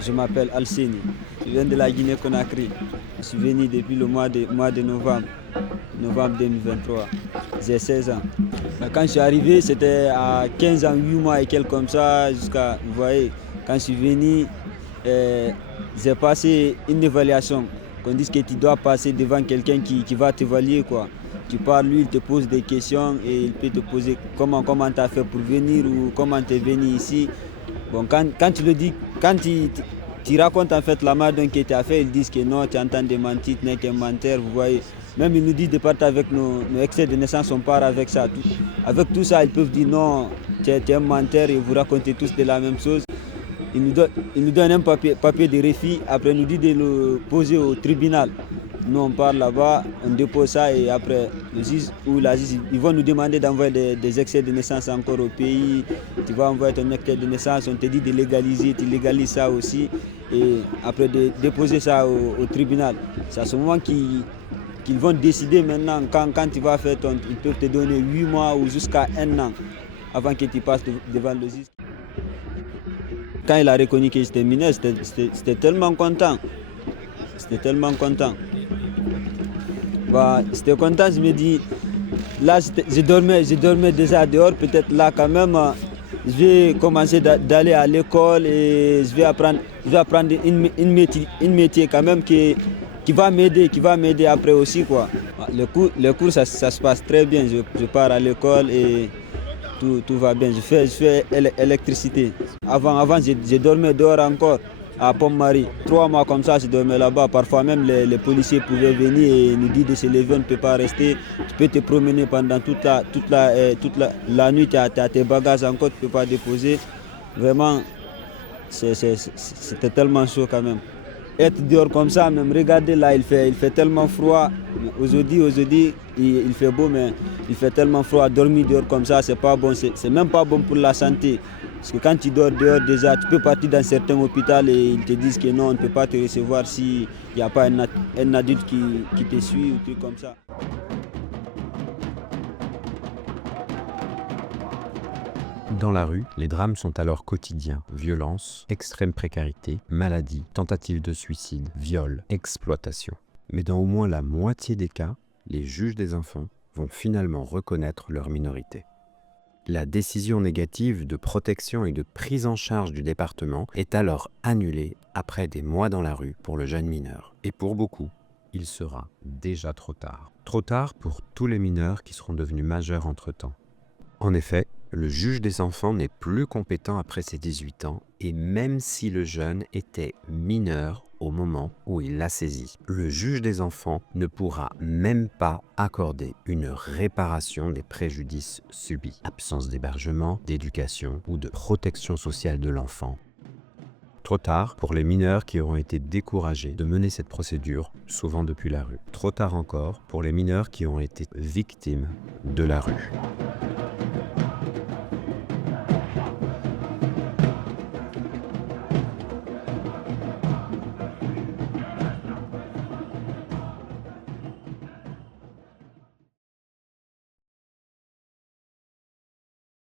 Je m'appelle Alseni, je viens de la Guinée-Conakry. Je suis venu depuis le mois de novembre 2023. J'ai 16 ans. Quand je suis arrivé, c'était à 15 ans, 8 mois et quelques comme ça, jusqu'à, vous voyez, quand je suis venu, j'ai passé une évaluation. Qu'on dise que tu dois passer devant quelqu'un qui va t'évaluer, quoi. Tu parles, lui, il te pose des questions et il peut te poser comment tu as fait pour venir ou comment tu es venu ici. Bon, quand tu le dis, quand tu racontes en fait la merde que tu as fait, ils disent que non, tu entends des mentir, tu n'es qu'un menteur, vous voyez. Même ils nous disent de partir avec nos excès de naissance, on part avec ça. Avec tout ça, ils peuvent dire non, tu es un menteur et vous racontez tous de la même chose. Ils nous donnent un papier de réfi, après ils nous disent de le poser au tribunal. Nous on part là-bas, on dépose ça et après le juge ou la juge, ils vont nous demander d'envoyer des excès de naissance encore au pays. Tu vas envoyer ton excès de naissance, on te dit de légaliser, tu légalises ça aussi. Et après de déposer ça au tribunal. C'est à ce moment qu'ils vont décider maintenant quand tu vas faire ils peuvent te donner 8 mois ou jusqu'à 1 an avant que tu passes devant le juge. Quand il a reconnu que j'étais mineur, c'était tellement content. C'était tellement content. Bah, j'étais content, je me dis, là je dormais déjà dehors, peut-être là quand même, je vais commencer d'aller à l'école et je vais apprendre une métier quand même qui va m'aider après aussi, quoi. Les cours ça se passe très bien, je pars à l'école et tout va bien. Je fais électricité. Avant je dormais dehors encore à Pomme-Marie. 3 mois comme ça, je dormais là-bas. Parfois même les policiers pouvaient venir et nous dire de se lever, on ne peut pas rester. Tu peux te promener pendant toute la nuit, tu as tes bagages encore, tu ne peux pas déposer. Vraiment, c'était tellement chaud quand même. Être dehors comme ça, même regarder là, il fait tellement froid. Aujourd'hui, il fait beau, mais il fait tellement froid. Dormir dehors comme ça, c'est pas bon. C'est même pas bon pour la santé. Parce que quand tu dors dehors déjà, tu peux partir dans certains hôpitaux et ils te disent que non, on ne peut pas te recevoir s'il n'y a pas un adulte qui te suit ou truc comme ça. Dans la rue, les drames sont alors quotidiens. Violence, extrême précarité, maladie, tentative de suicide, viol, exploitation. Mais dans au moins la moitié des cas, les juges des enfants vont finalement reconnaître leur minorité. La décision négative de protection et de prise en charge du département est alors annulée après des mois dans la rue pour le jeune mineur. Et pour beaucoup, il sera déjà trop tard. Trop tard pour tous les mineurs qui seront devenus majeurs entre-temps. En effet, le juge des enfants n'est plus compétent après ses 18 ans et même si le jeune était mineur au moment où il l'a saisi, le juge des enfants ne pourra même pas accorder une réparation des préjudices subis. Absence d'hébergement, d'éducation ou de protection sociale de l'enfant. Trop tard pour les mineurs qui auront été découragés de mener cette procédure, souvent depuis la rue. Trop tard encore pour les mineurs qui ont été victimes de la rue.